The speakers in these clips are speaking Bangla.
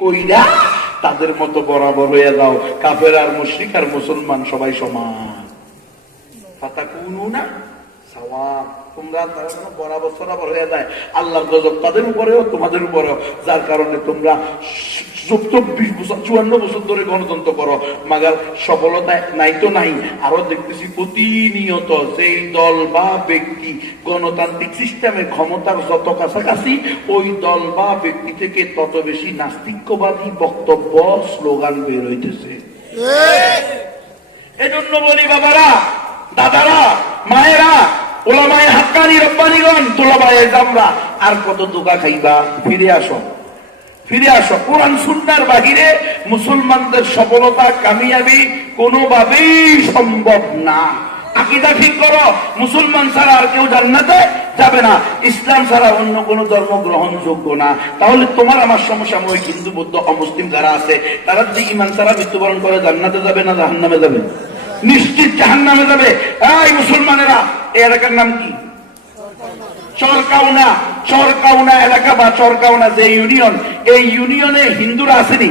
কইরা তাদের মতো বরাবর হয়ে যাও। কাফের আর মুশরিক আর মুসলমান সবাই সমান। ফাতাকুনুনা সাওয়া, তোমরা তারা বরাবর বরাবর হয়ে যায়। আল্লাহর গজব তাদের উপরেও তোমাদের উপরেও, যার কারণে তোমরা 24 বছর 54 বছর ধরে গণতন্ত্র করো, মাগার সফলতা নাই তো নাই। আরো দেখতেছি প্রতিনিয়ত যেই দল বা ব্যক্তি গণতান্ত্রিক সিস্টেমের ক্ষমতার যত কাছাকাছি, ওই দল বা ব্যক্তি থেকে তত বেশি নাস্তিক্যবাদী বক্তব্য স্লোগান বের হইতেছে। এজন্য বলি বাবারা, দাদারা, মায়েরা, ওলামায়ে হাক্কানি রব্বানিগণ, তোলাবায়ে জামরা, আর কত ধোঁকা খাইবা? ফিরে আসো, ফিরে আসো। কোরআন সুন্নাহর বাহিরে মুসলমানদের সফলতা কামিয়াবি কোনোভাবেই সম্ভব না। আকীদা ঠিক করো, মুসলমান ছাড়া আর কেউ জান্নাতে যাবে না, ইসলাম ছাড়া অন্য কোন ধর্ম গ্রহণযোগ্য না। তাহলে তোমার আমার সমসাময়িক হিন্দু বৌদ্ধ অমুসলিম যারা আছে, তারা যদি ঈমান ছাড়া মৃত্যুবরণ করে জান্নাতে যাবে না জাহান্নামে যাবে? নিশ্চিত জাহান্নামে যাবে। এই মুসলমানেরা, এই এলাকার নাম কি? চরকাউনা। চরকাউনা এলাকা বা চরকাউনা যে ইউনিয়ন, এই ইউনিয়নে হিন্দুরা আসেনি?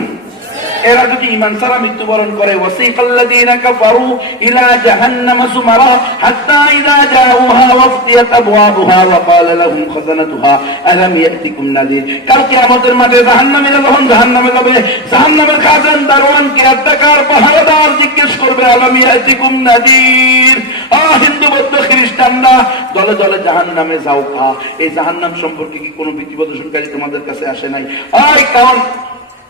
এরা যদি ঈমান ছাড়া মৃত্যুবরণ করে, ওয়াসিকাল্লাযীনা কাফারু ইলা জাহান্নামা যুমারা হাত্তা ইযা জাউহা ওয়াফতিয়াত আবওয়াবুহা ওয়া ক্বালা লাহুম খাযানাতুহা আলাম ইয়াতিকুম নাযীর। কাল কিয়ামতের মাঠে জাহান্নামীরা যখন জাহান্নামে যাবে, জাহান্নামের খাজান, দারোয়ান, কিয়ারতাকার, পাহারাদার জিজ্ঞেস করবে, আলাম ইয়াতিকুম নাযীর। হিন্দু বৌদ্ধ খ্রিস্টানরা দলে দলে জাহান্নামে যাও খা, এই জাহান্নাম সম্পর্কে কি কোনো ভীতি প্রদর্শনকারী তোমাদের কাছে আসে নাই? কারণ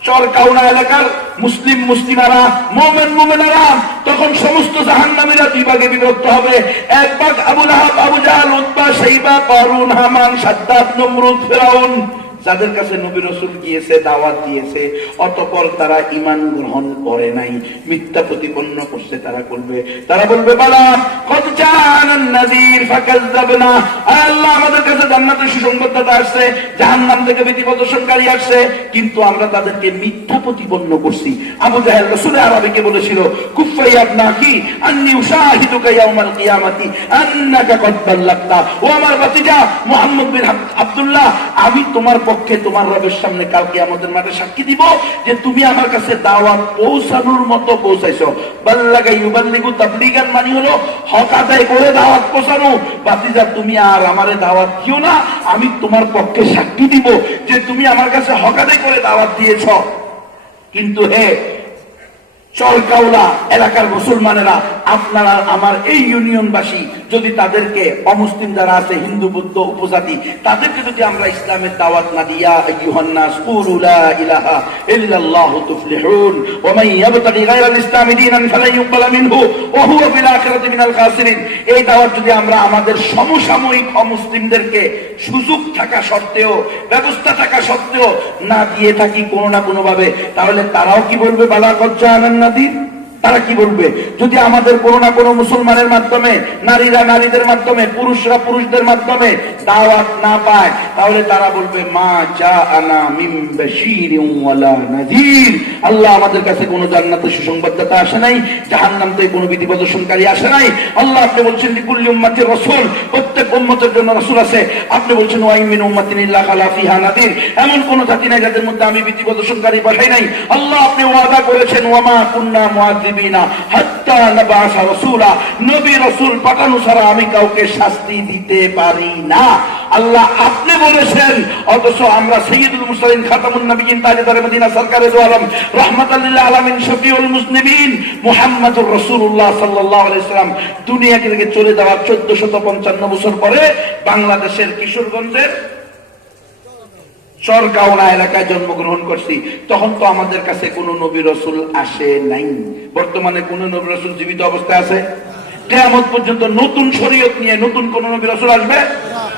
চরকাউনা এলাকার মুসলিম মুসলিমারা, মুমিন মুমিনারা তখন সমস্ত জাহান্নামীরা দুই ভাগে বিভক্ত হবে। এক ভাগ আবু লাহাব, আবু জাহল, উতবা, শাইবা, কারুন, হামান, সাদ্দাত, নমরুদ, ফিরাউন, যাদের কাছে নবী রাসূল গিয়েছে, দাওয়াত দিয়েছে, অতঃপর তারা ঈমান গ্রহণ করে নাই, মিথ্যা প্রতিপন্ন করছে। তারা করবে, তারা বলবে, বালা কদ জাআনান নাযীর ফাকাযযাবনা, আল্লাহ আমাদের কাছে জান্নাতের সুসংবাদদাতা আসছে, জাহান্নাম থেকে ভীতি প্রদর্শনকারী আসছে, কিন্তু আমরা তাদেরকে মিথ্যা প্রতিপন্ন করছি। আবু জাহেল রাসূলের আরবিকে বলেছিল, কুফাই আবনাকি আন্নী উশাহিদুকা ইয়াউমাল কিয়ামাতি আন্নাকা কদ বাল্লাগতা। ও আমার ভাতিজা মুহাম্মদ বিন আব্দুল্লাহ, আমি তোমার পক্ষে তোমার রবের সামনে কালকে আমাদের মাঠে সাক্ষী দিব যে তুমি আমার কাছে দাওয়াত পৌঁছানোর মতো পৌঁছাইছো। বাল্লাগা ইউবাল্লিগু তাবলীগান মানে হলো হক আদায় করে দাওয়াত পৌঁছানো। ভাতিজা, তুমি আর আমারে দাওয়াত দিও না, আমি তোমার পক্ষে সাক্ষী দিব যে তুমি আমার কাছে হক আদায় করে দাওয়াত দিয়েছ। কিন্তু হে চরকাউলা এলাকার মুসলমানেরা, আপনারা আমার এই ইউনিয়নবাসী যদি তাদেরকে, অমুসলিম যারা আছে, হিন্দু বৌদ্ধ উপজাতি, তাদেরকে যদি আমরা ইসলামের দাওয়াত না দিয়া, আইয়ুহান নাস কুলু লা ইলাহা ইল্লাল্লাহু তুফলিহুন ওয়া মান ইয়াবতাগি গায়রাল ইসলামি দীনান ফালান ইউকবালা মিনহু ওয়া হুয়া ফিল আখিরাতি মিনাল খাসিরিন, এই দাওয়াত যদি আমরা আমাদের সমসাময়িক অমুসলিমদেরকে সুযোগ থাকা সত্ত্বেও, ব্যবস্থা থাকা সত্ত্বেও না দিয়ে থাকি কোনো না কোনো ভাবে, তাহলে তারাও কি বলবে? বালা কদ জাআনান নাযীর। তারা কি বলবে? যদি আমাদের কোনো না কোনো মুসলমানের মাধ্যমে, নারীরা নারীদের মাধ্যমে, পুরুষরা পুরুষদের মাধ্যমে দাওয়াত না পায়, তাহলে তারা বলবে, মা জাআনা মিন বাশীরিন ওয়ালা নাযীর। আল্লাহ আমাদের কাছে কোনো জান্নাতের সুসংবাদদাতা আসে নাই, জাহান্নাম থেকে কোনো ভীতি প্রদর্শনকারী আসে নাই। আল্লাহ আপনি বলছেন লিকুল্লি উম্মাতির রাসূল, প্রত্যেক উম্মতের জন্য রাসূল আছে। আপনি বলছেন ওয়া মিন উম্মাতিন ইল্লা খালা ফিহা নাযীর, এমন কোন জাতি নাই যাদের মধ্যে আমি ভীতি প্রদর্শনকারী পাঠাই নাই। আল্লাহ আপনি ওয়াদা করেছেন, ওয়া মা কুননা মুআযিবিনা হাত্তা নাবআসা রাসূলা, নবী রাসূল পাঠানো ছাড়া আমি কাউকে শাস্তি দিতে পারি না। আল্লাহ আপনি বলেছেন, অথচ আমরা সাইয়্যিদুল মুরসালিন, খাতামুন নবিয়্যিন, তাজদারে মদিনা, সরকারে দু আলম, রাহমাতাল লিল আলামিন, শফিউল মুজনিবিন মুহাম্মদুর রাসূলুল্লাহ সাল্লাল্লাহু আলাইহি সাল্লাম দুনিয়া থেকে চলে যাওয়ার 1455 বছর পরে বাংলাদেশের কিশোরগঞ্জের চরকাউনা এলাকায় জন্মগ্রহণ করছি। তখন তো আমাদের কাছে কোনো নবী রাসূল আসে নাই। বর্তমানে কোন নবী রাসূল জীবিত অবস্থায় আছে? কিয়ামত পর্যন্ত নতুন শরীয়ত নিয়ে নতুন কোন নবী রাসূল আসবে?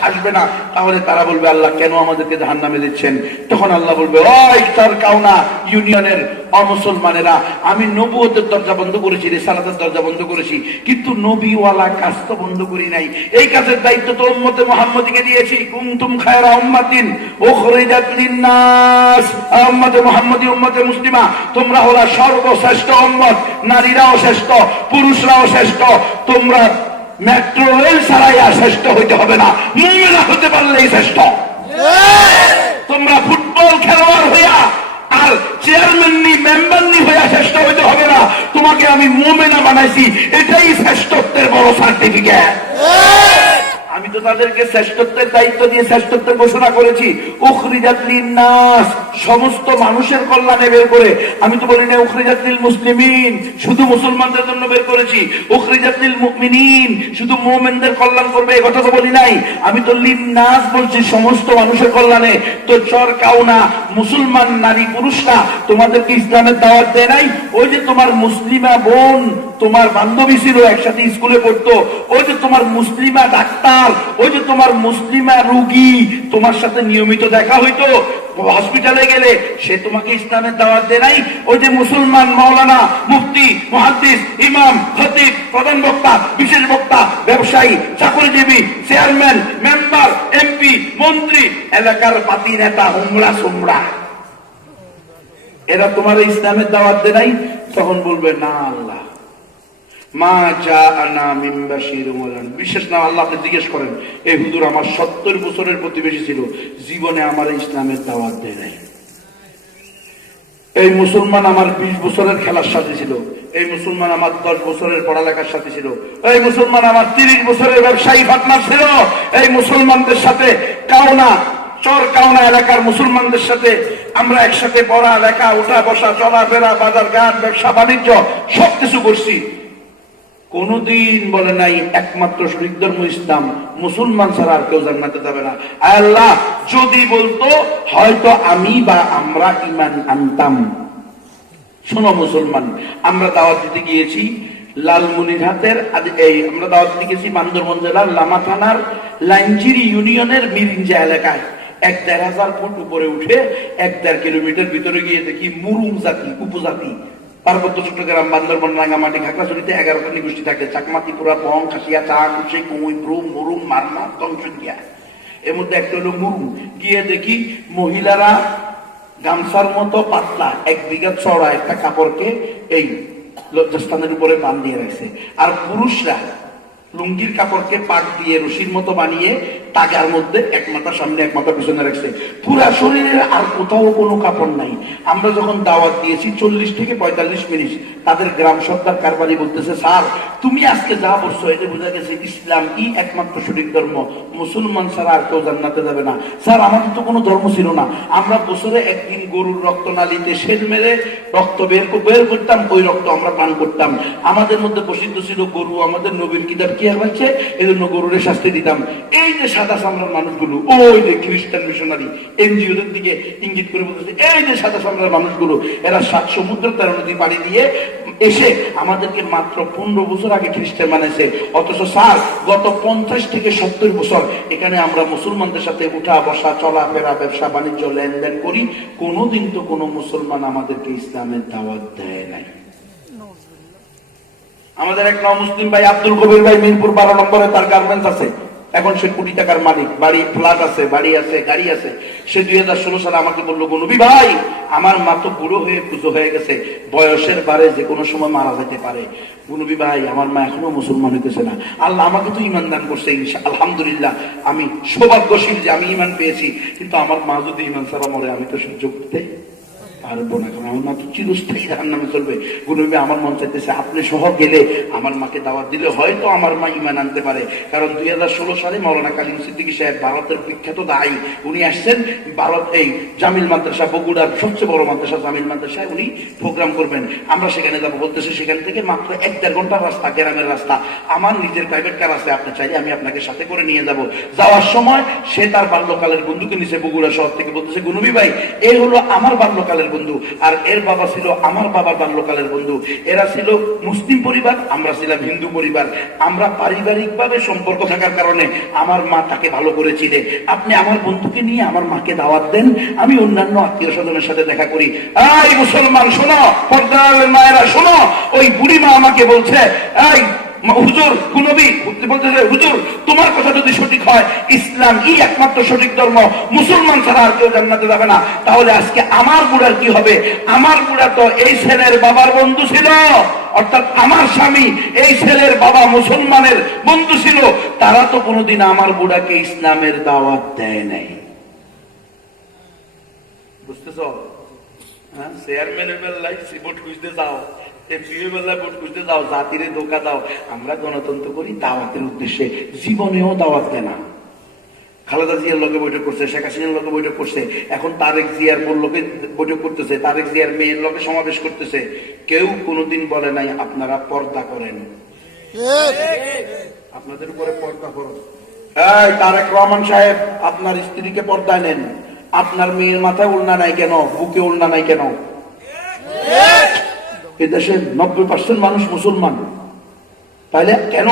আসবে না। তাহলে তারা বলবে, আল্লাহ কেন আমাদেরকে জাহান্নামে দিচ্ছেন? তখন আল্লাহ বলবে, ওই চরকাউনা ইউনিয়নের অমুসলমানেরা, আমি নবুয়তের দরজা বন্ধ করেছি, রিসালাতের দরজা বন্ধ করেছি, কিন্তু নবীওয়ালা কাজ তো বন্ধ করি নাই। এই কাজের দায়িত্ব তো উম্মতে মুহাম্মদীকে দিয়েছি। কুনতুম খায়রা উম্মাতিন উখরিজাত লিন-নাস, উম্মতে মুহাম্মদী, উম্মতে মুসলিমা, তোমরা হলো সর্বশ্রেষ্ঠ উম্মত। নারীরাও শ্রেষ্ঠ, পুরুষরাও শ্রেষ্ঠ। তোমরা মেট্রো রেল ছাড়াইয়া শ্রেষ্ঠ হইতে হবে না, মুমিনা হতে পারলেই শ্রেষ্ঠ। তোমরা ফুটবল খেলোয়াড় হইয়া আর আমি মুমিনা বানাইছি, এটাই শ্রেষ্ঠত্বের বড় সার্টিফিকেট। আমি তো তাদেরকে শ্রেষ্ঠত্বের দায়িত্ব দিয়ে শ্রেষ্ঠত্বের ঘোষণা করেছি। উখরিজাত লিন্নাস, সমস্ত মানুষের কল্যাণে বের করে। আমি তো বলি না উখরিজাত লিল মুসলিমিন, শুধু মুসলমানদের জন্য বের করেছি। উখরিজাত লিল মুমিনিন, শুধু মুমিনদের কল্যাণ করবে এই কথা তো বলি নাই। আমি তো লিন্নাস বলছি, সমস্ত মানুষের কল্যাণে। তো চর কাউনা মুসলমান নারী পুরুষরা তোমাদেরকে ইসলামের দাওয়াত দেয় নাই? ওই যে তোমার মুসলিমা বোন, তোমার বান্ধবী ছিল, একসাথে স্কুলে পড়তো, ওই যে তোমার মুসলিমা ডাক্তার, ওই যে তোমার মুসলিমা রুগী, তোমার সাথে নিয়মিত দেখা হইতো হসপিটালে গেলে, সে তোমাকে ইসলামের দাওয়াত দেয় নাই? ওই যে মুসলমান মাওলানা, মুফতি, মুহাদ্দিস, ইমাম, খতিব, প্রধান বক্তা, বিশেষ বক্তা, ব্যবসায়ী, চাকরিজীবী, চেয়ারম্যান, মেম্বার, এমপি, মন্ত্রী, এলাকার পাতি নেতা, হুমড়া সুমড়া, এরা তোমার ইসলামের দাওয়াত দেয় নাই? তখন বলবে না আল্লাহ মা জাআনা মিন বাশিরিন ওয়া নাযীর। বিশেষ না, আল্লাহকে জিজ্ঞেস করেন, এই হুজুর আমার 70 বছরের প্রতিবেশী ছিল, জীবনে আমার ইসলামের দাওয়াত দেয় নাই। এই মুসলমান আমার 20 বছরের খেলার সাথে ছিল, এই মুসলমান আমার 10 বছরের পড়ালেখার সাথে ছিল, এই মুসলমান আমার 30 বছরের ব্যবসায়ী পার্টনার ছিল, এই মুসলমানদের সাথে কাউনা, চর কাউনা এলাকার মুসলমানদের সাথে আমরা একসাথে পড়া লেখা, উঠা বসা, চলাফেরা, বাজার ঘাট, ব্যবসা বাণিজ্য সবকিছু করছি। কোনদিন বলে নাই একমাত্র শরীক ধর্ম ইসলাম, মুসলমান ছাড়া আর কেউ জান্নাতে যাবে না। আল্লাহ যদি বলতো হয়তো আমি বা আমরা ঈমান আনতাম। শোনো মুসলমান, আমরা দাওয়াত দিতে গিয়েছি লালমনিরহাটের, এই আমরা দাওয়াত দিতে গেছি বান্দরবান জেলার লামা থানার লাইনজিরি ইউনিয়নের মিরিঞ্জা এলাকায়। ১-১.৫ ফুট উপরে উঠে ১-১.৫ কিলোমিটার ভিতরে গিয়ে দেখি মুরুং জাতি, উপজাতি, পার্বত্য চট্টগ্রাম, বান্দরবান, রাঙ্গামাটি, খাগড়াছড়িতে 11টা নিগোষ্ঠী থাকে। চাকমা, ত্রিপুরা, বং, খাসিয়া, চা, কুচি, কুমুই, ব্রুম, মুরুং, মারমা, তঞ্চঙ্গিয়া। এর মধ্যে একটা হলো মুরুং। গিয়ে দেখি মহিলারা গামছার মতো পাতলা 1 বিঘা চড়া একটা কাপড়কে এই লজ্জাস্থানের উপরে বান দিয়ে রাখছে, আর পুরুষরা লুঙ্গির কাপড়কে পাক দিয়ে রশির মতো বানিয়ে তাগার মধ্যে এক মাথা সামনে এক মাথা পিছনে রাখছে, পুরা শরীরের আর কোথাও কোনো কাপড় নাই। আমরা যখন দাওয়াত দিয়েছি 40 থেকে 45 মিনিট, তাদের গ্রাম সর্দার কারবারি বলতেছে, স্যার তুমি আজকে যা বলছো এতে বোঝা গেছে ইসলাম কি একমাত্র সঠিক ধর্ম, মুসলমান ছাড়া আর কেউ জান্নাতে যাবে না। স্যার আমাদের তো কোনো ধর্ম ছিল না, আমরা বছরে একদিন গরুর রক্ত নালীতে সেচ মেরে রক্ত বের করতাম, ওই রক্ত আমরা পান করতাম। আমাদের মধ্যে প্রসিদ্ধ ছিল গরু আমাদের নবীর কিতাব কি হচ্ছে, এই জন্য গরুরে শাস্তি দিতাম। এই যে সাদা চামড়ার মানুষগুলো, ওই যে খ্রিস্টান মিশনারি এনজিওদের দিকে ইঙ্গিত করে বলতেছে, এই যে সাদা চামড়ার মানুষগুলো, এরা 7 সমুদ্র 13 নদী পাড়ি দিয়ে এসে আমাদেরকে মাত্র 15 বছর আগে খ্রিস্টান বানাইছে। অথচ স্যার গত 50 থেকে 70 বছর এখানে আমরা মুসলমানদের সাথে উঠা বসা, চলাফেরা, ব্যবসা বাণিজ্য, লেনদেন করি, কোনোদিন তো কোনো মুসলমান আমাদেরকে ইসলামের দাওয়াত দেয় নাই। আমাদের এক মুসলিম ভাই আব্দুল কবির ভাই মিরপুর 12 নম্বরে তার গার্মেন্টস আছে, এখন সে কোটি টাকার মালিক, বাড়ি, ফ্ল্যাট আছে, বাড়ি আছে, গাড়ি আছে। সে 2016 সালে আমাকে বললো, নবী ভাই আমার মা তো বুড়ো হয়ে পুজো হয়ে গেছে, বয়সের বারে যে কোনো সময় মারা যেতে পারে, নবী ভাই আমার মা এখনো মুসলমান হইতেছে না। আল্লাহ আমাকে তো ইমান দান করছে, আলহামদুলিল্লাহ আমি সৌভাগ্যশীল যে আমি ইমান পেয়েছি, কিন্তু আমার মা যদি ইমান ছাড়া মরে আমি তো সহ্য করতে পারবো না, কারণ আমার মা তো চিরস্থায়ী জাহান্নামে চলবে। নবী আমার মন চাইতেছে আপনি সহ গেলে আমার মাকে দাওয়াত দিলে হয়তো আমার মা ইমান আনতে পারে। কারণ 2016 সালে মাওলানা কালিম সিদ্দিকী সাহেব, ভারতের বিখ্যাত দায়ী, উনি আসছেন ভারত, এই জামিল মাদ্রাসা, বগুড়ার সবচেয়ে বড় মাদ্রাসা জামিল মাদ্রাসায় উনি প্রোগ্রাম করবেন। আমরা সেখানে যাবো বলতেছি, সেখান থেকে মাত্র 1-1.5 ঘন্টার রাস্তা, গ্রামের রাস্তা। আমার নিজের প্রাইভেট কার আছে, আপনি চাইলে আমি আপনাকে সাথে করে নিয়ে যাব। যাওয়ার সময় সে তার বাল্যকালের বন্ধুকে নিচে বগুড়া শহর থেকে বলতেছে, নবী ভাই এই হলো আমার বাল্যকালের বন্ধু, আর এর বাবা ছিল আমার বাবার বাল্যকালের বন্ধু। এরা ছিল মুসলিম পরিবার, আমরা ছিলাম হিন্দু পরিবার। আমরা পারিবারিক ভাবে সম্পর্ক থাকার কারণে আমার মা তাকে ভালো করে চিনে। আপনি আমার বন্ধুকে নিয়ে আমার মাকে দাওয়াত দেন, আমি অন্যান্য আত্মীয় স্বজনের সাথে দেখা করি। এই মুসলমান শোনো, পর্দার মায়েরা শোনো, ওই বুড়ি মা আমাকে বলছে, এই হুজুর, নবী বলতেছে, হুজুর তোমার কথা যদি সঠিক হয়, ইসলাম ই একমাত্র সঠিক ধর্ম, মুসলমান ছাড়া আর কেউ জান্নাতে যাবে না, তাহলে আজকে আমার বুড়ার কি হবে? আমার বুড়া তো এই ছেলের বাবার বন্ধু ছিল, অর্থাৎ আমার স্বামী এই ছেলের বাবা মুসলমানের বন্ধু ছিল, তারা তো কোনোদিন আমার বুড়াকে ইসলামের দাওয়াত দেয় নাই। বুঝতেছ? হ্যাঁ, চেয়ারম্যানের বেলায় সিবট খুঁজতে যাও, বিয়েবেলা ভোট করতে দাও, জাতিরে ধোকা দাও। আমরা গণতন্ত্র করি দাওয়াতের উদ্দেশ্যে, জীবনেও দাওয়াত দেয় না। খালেদা জিয়ার লোকে বৈঠক করছে, শেখ হাসিনার লোকে বৈঠক করছে, এখন তারেক জিয়ার লোকে বৈঠক করতেছে, তারেক জিয়ার মেয়ের লোকে সমাবেশ করতেছে। কেউ কোনোদিন বলে নাই আপনারা পর্দা করেন, আপনাদের উপরে পর্দা করুন। এই তারেক রহমান সাহেব, আপনার স্ত্রীকে পর্দায় নেন। আপনার মেয়ের মাথায় ওড়না নাই কেন, বুকে ওড়না নাই কেন? এদেশের 90% মানুষ মুসলমান, তাহলে কেন